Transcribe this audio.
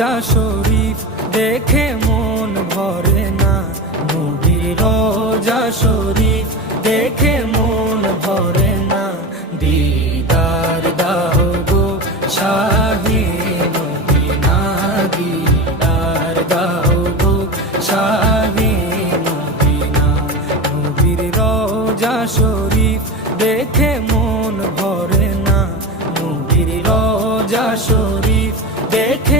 শরীফ দেখে মন ভরে না। নবীর রোজা শরীফ দেখে মন ভরে না। দিদার দাও গো শাহে মদিনা, দিদার দাও গো শাহে মদিনা। নবীর রোজা শরীফ দেখে মন ভরে না। নবীর রোজা শরীফ দেখে